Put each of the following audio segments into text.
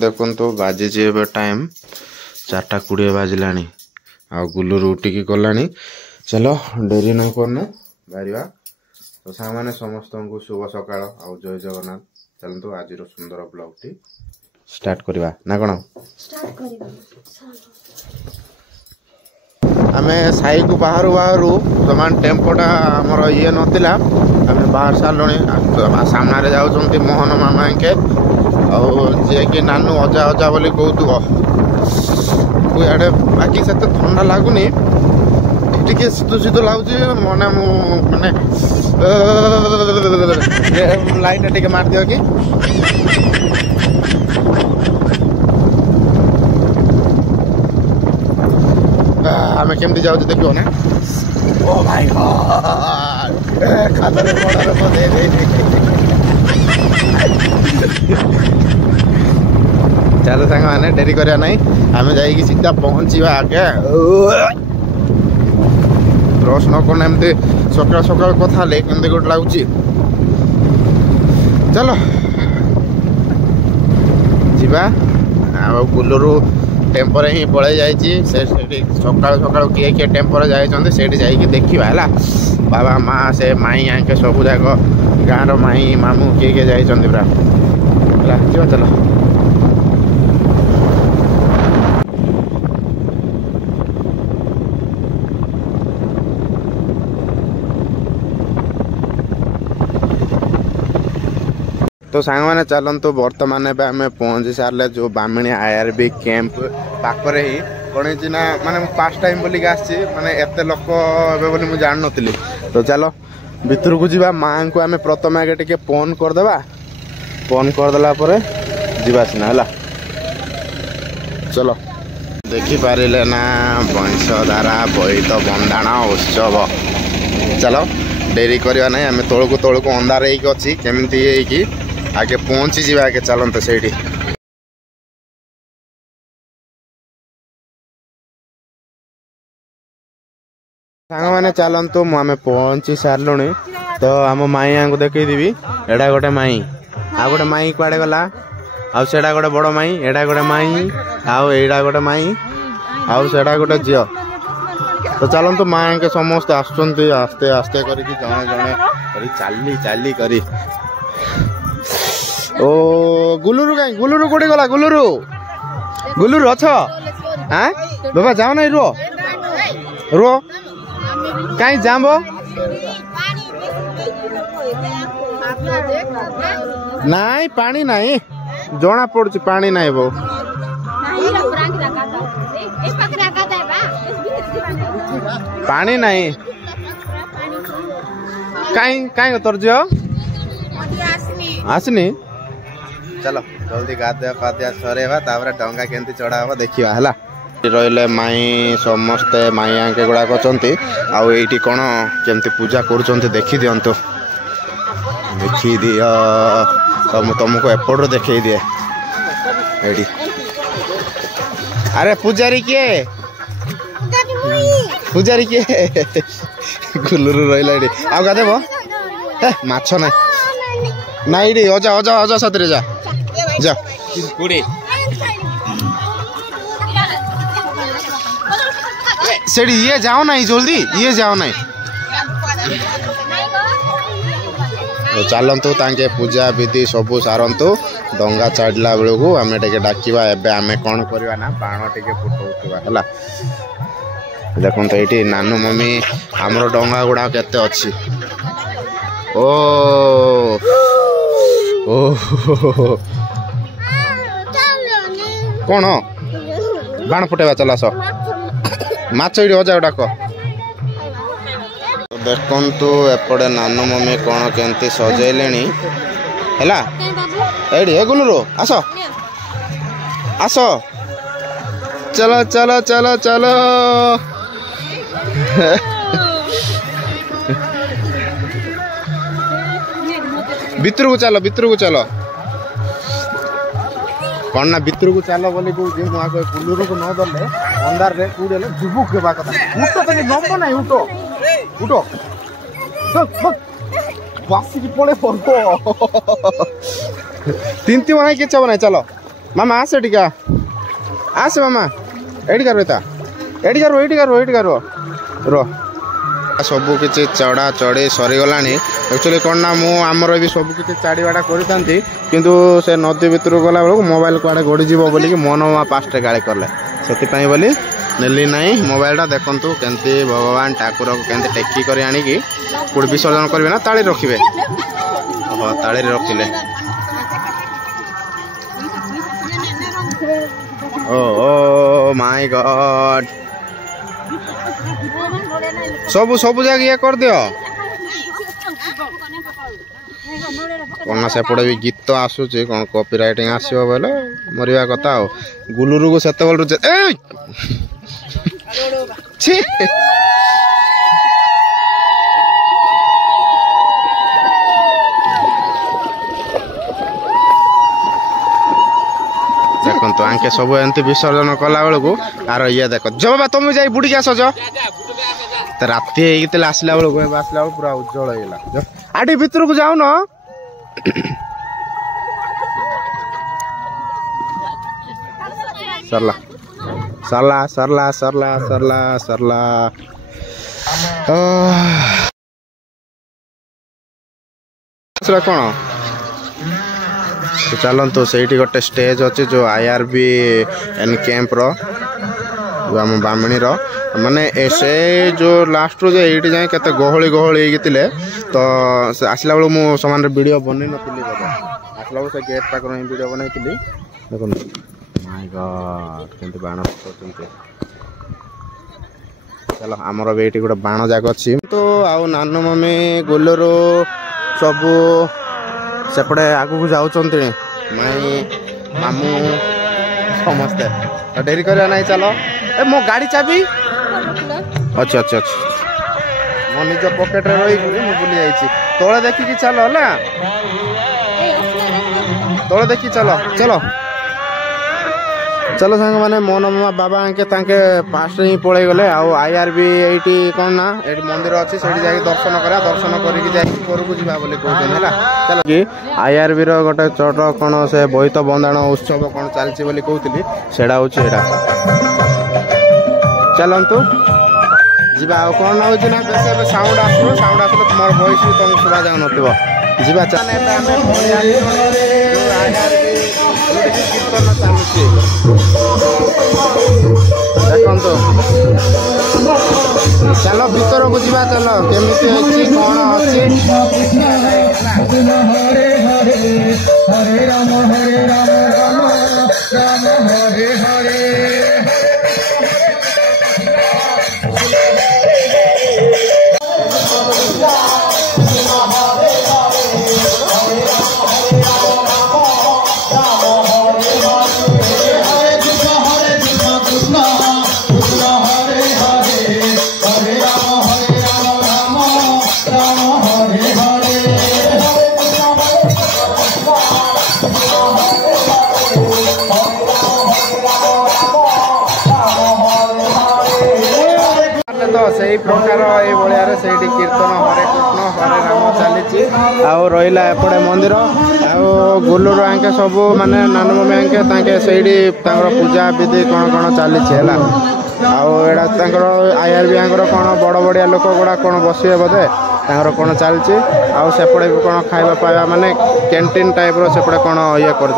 देखो बाजी टाइम 4:20 बाजिलानी आ गुलूर उठिकी गलानी। चलो डेरी न करना बाहर तो सांग मैंने समस्त को शुभ सकाळ आ जय जगन्नाथ। चलतु आज सुंदर ब्लॉग टी स्टार्ट करवा ना कौन आम साई को बाहर बाहर समान टेम्पोटा आमर ये नाला आम बाहर सारे सामने जाऊँ मोहन मामा के जे कि नानू अजा अजा बोली कहतु इे बाकी से ठंडा लगुनि टी शीत शीत लगुच मैंने मानने लाइट टे मार दियो कि आम केमती जाऊ देखो ना। ओ भाई खातर चलो सांग मैंने डेरी करवा ना आम जा सीधा पहुँचा आगे ब्रश न करना एमती सकाल सकाल कथा केमती गोटे लगुच। चलो जीवा गुलूर टेम्पोरे ही पड़े जाइए सकाल सकाल किए किए टेम्पोरे जाइए देखा है बाबा माँ से माई आके सब जाक गाँव माई मामू किए किए जाइए पूरा चलो तो सांग मैंने चलतु बर्तमान आम पहुँची सारे जो बामिणी IRB कैंप पाखरे ही कौन ना माने फास्ट टाइम बोलिक आसी माने एत लोक बोली मुझे जान नी। तो चलो भितर को जीवा माँ को आम प्रथम आगे टे फोन करदे फोन करदेला जीवा सीना है। चलो देखिपारे ना वंशधारा बोईत बंधाण उत्सव। चलो डेरी करवा ना आम तौक तौक अंधार अच्छी केमती आगे पहुँची जावा आगे चलते से सांग मैंने चलतु आम पहुँची सारू तो आम माई को देखईदेवी एडा गोटे माई आ गोटे माई कुआड़े गला आड़ा गोटे बड़ माई एडा गोटे माई आड़ा गोटे माई आड़ा गोटे झील। तो चलतु माँ के समस्त आसते आस्ते करके जड़े जड़े चाली चाली करी ओ गुलूर कहीं गुलूर कोड़ी गला गुलूर अच्छ हाँ बाबा जाओ ना रुओ रुओ कहीं जाब नाई पानी नाई जना पड़ुची पानी नाई बो पानी नाई कहीं कहीं तोर झील आसनी। चलो जल्दी गाधे फाधे सरेवा डंगा केमती चढ़ा हम देखा है रही माई समस्ते माई आंके गुड़ाक अच्छा आईटी कौन केमती पूजा कर देखी दिंतु देखी दियो तुमको एपटू देखे दिए एडी। अरे पुजारी किए पुजारी किए गुलूर रही आ गाधेब माछ ना नाई अजा अजा अजा साथ जा जा सेड़ी ये जाओ ना जल्दी ये जाओ ना। तो चलतु तांके पूजा विधि सबू सारंतु डंगा चढ़ला बेलू आम टे डाकवा एवं आम कौन करवा ना बाण टे फुटाउवा है। देखो तो ये नानू मम्मी आमर डंगा गुड़ा केते अच्छी ओ ओ कौन बाण फुटेवा चला सो माछ अजा डाक। देखु एपटे नानू मम्मी कौन केमती सजेले है गुलूर आस आस चलो चलो चलो चलो भितर को चलो कौन ना भितर को चलो बोली गुलूर को न दले अंधार रे कूड़े जुबुक देवा कथा उठो तो नंबर ना उठो उठो बासी की पड़े पड़ो तीन तीन बनाई के बना चलो मामा आसे टिका आसे मामा एटी कर बेटा एटी कर रो सब किसी चढ़ा चढ़ी सरीगला एक्चुअली कौन ना मुझर भी सब किसी चाड़ीवाटा करी किंतु से नदी भितर गला बेलू मोबाइल कुआड़े गड़ीजी बोलिकी मन माँ पास्ट गाड़ी कले से बोली नेली ना मोबाइलटा देखु केमती भगवान ठाकुर के टेकी कर आणिकी कौट विसर्जन करेंगे ना ताली रखिए ताली रखिले ओ माय गॉड सब सब जगह ये कर दियो कौन सेपटे भी गीत आसूची कौन कॉपीराइटिंग आसो बोले मरिया कथा गुलुरु को सेते बोल देखो आंके सब एमती विसर्जन कला बेलू आर ये देख जो बाबा तुम जा बुड़ी आस राति आसला बेलू आसला पूरा उज्जवल होगा आटी भितर को जाऊ न सरला सरला सरला सरला सरला सरला कौन चलतु से गोटे स्टेज अच्छे जो IRB एन कैंप रो जो आम बामणी रो माने से जो लास्ट रो ये जाए केते गहली गहली होते तो आसला बेलू मु समान वीडियो बन नी आसला बेलू से गेट पाक वीडियो बनई देखो माय गॉड केंते बाण फुटउछन्ते चलो आमर भी ये गोटे बाण जाग अच्छी तो आउ नानू मम्मी गोलरो सब सेपटे आगू जाऊँ माई मामू समस्ते तो डेरी कर ना चलो ए मो गाड़ी चाबी अच्छा अच्छा अच्छा मो निज पकेट रे रही बुली जाइए तोले देखिकी चलो ना तोले देखी चलो चलो चलो सांग मैंने मोन मामा बाबा आंके तांके पास ही पड़े गले IRB ये कौन ना ये मंदिर अच्छी से दर्शन करा दर्शन करके जा बोली कहते चलो कि IRB रो गोटे छोट कौन से बोईत बंदाण उत्सव कौन चलती बोली कहती से चलतु जीवा कौन हो ना बेस साउंड आस तुम वॉइस भी तुमको सुना जाऊ नथिबो जीवा कीर्तन चलुची देखो चलो भीतर को जीवा चलो केमिति अछि कौन अछि हरे हरे हरे राम राम राम हरे हरे तो सही प्रकार ये से कीर्तन हरे कृष्ण हरे राम चली रहा एपटे मंदिर गुलुर आंके सब माने नानू मम्मी आंके से पूजा विधि कौन कौन चली IRB आंकर कौन बड़ बड़िया लोक गुड़ा कौन बसवे बोधे कौन चलती सेपटे भी कौन खाଇବା पाइबा माने कैंटीन टाइप रो सेपटे कौन ये कर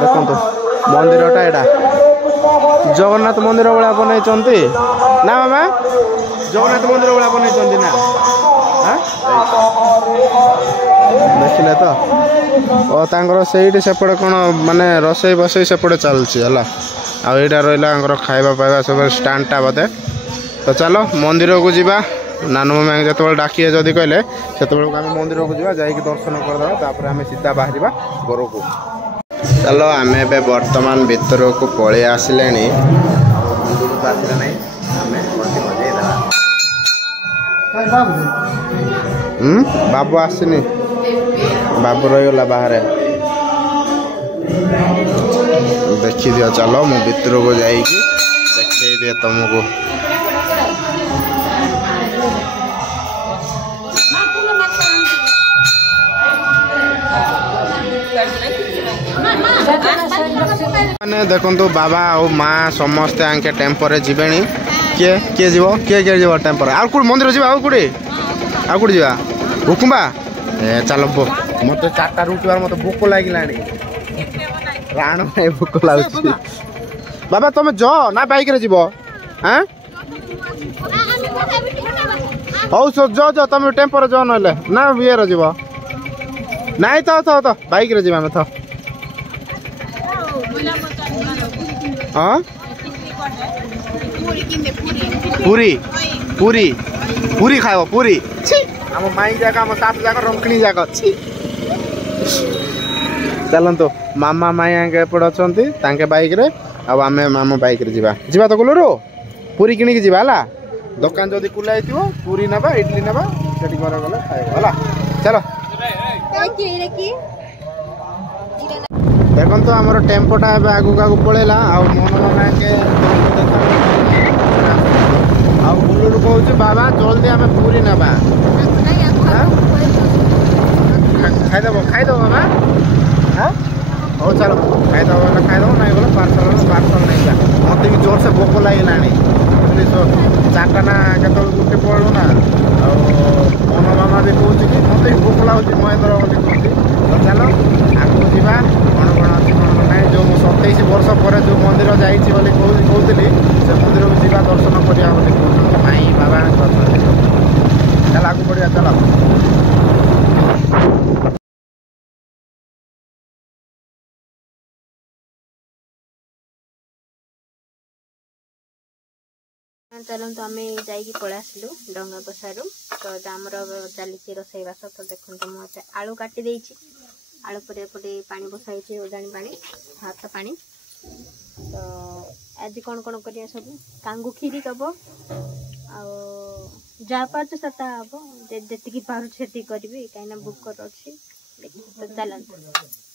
देखो मंदिरटा एटा जगन्नाथ मंदिर भाया बनई ना मामा जगन्नाथ मंदिर भाया बनई ना देखिले तो तांकर से सेपटे कौन माने रसई बसई सेपटे चलती है आईटा रहा खाଇବା पाइबा सब स्टैंडटा बोधे तो चलो मंदिर को जीवा नानू मम्मी जो डाकिए जदि कहले से आम मंदिर को जीवा जाइए दर्शन करदे आम सीधा बाहर घर को चलो आम ए बर्तमान भितर को पलि आसिले बाबू आसनी बाबू रहीगला बाहर देखी दियो चलो मु भितर को जाइए देखे दिए तुमको देखो बाबा और माँ समस्ते आंके टेम्पोरे जीवेणी किए किए जीव किए किए जीव टेम्पोरे आउ कौन मंदिर जी आउ कौटे आउ कौटे जा भुकुम्बा ए चल मत 4टा उठवार मत भोक लगे राण नहीं भोक लगुच बाबा तुम जो ना बाइक रे जीव हाँ हौ जो जो तुम टेम्पोरे जो ना ना ये जीव नाई तो बाइक रे जीव आम तो हाँ पूरी पूरी पूरी खाइब पूरी आम माई जाक आम सास जाक रंकणी जाक चलतु मामा माई आगे एपटे अच्छा बाइक रे आम आम बाइक रे जीवा तो कुलू पूरी किणिकी जीवा है दुकान जदि खुला पूरी नवा इडली नवा से घर गले खाइब है चलो देखो तो आमर टेम्पोटा आगू आगू पड़ेगा मोहन के बुलुलु कहूँ बाबा जल्दी आम पूरी नवा खाईदेव खाईदेव बाबा हाँ हो चलो खाईदेव खाईदेव ना बोले पार्सल नहीं जा मत भी जोर से भोक लगे 4टा ना के गुटे पड़ू ना मन मामा भी कौन कि मत भी भोक लगुच महेंद्र बोली कहूँ तो चलो आगू जा कौन कौन अच्छी कौन ना जो 27 वर्ष पर जो मंदिर जाइए कहती से मंदिर को जा दर्शन करा कहते माई बाबा चल आगू बढ़िया चलो चलते आम जा पलि आसलु डंगा बसारू तो आमर चली रोसईबास तो देखो मुझे आलू काटी आलू पर एपटे पानी बसाई ओजाणी पानी हाथ पानी तो आज कौन कौन करिया सब कांगू खीरी कब जा पार्छ से हम जी पार्टी करी कहीं बुकर अच्छी तो चलते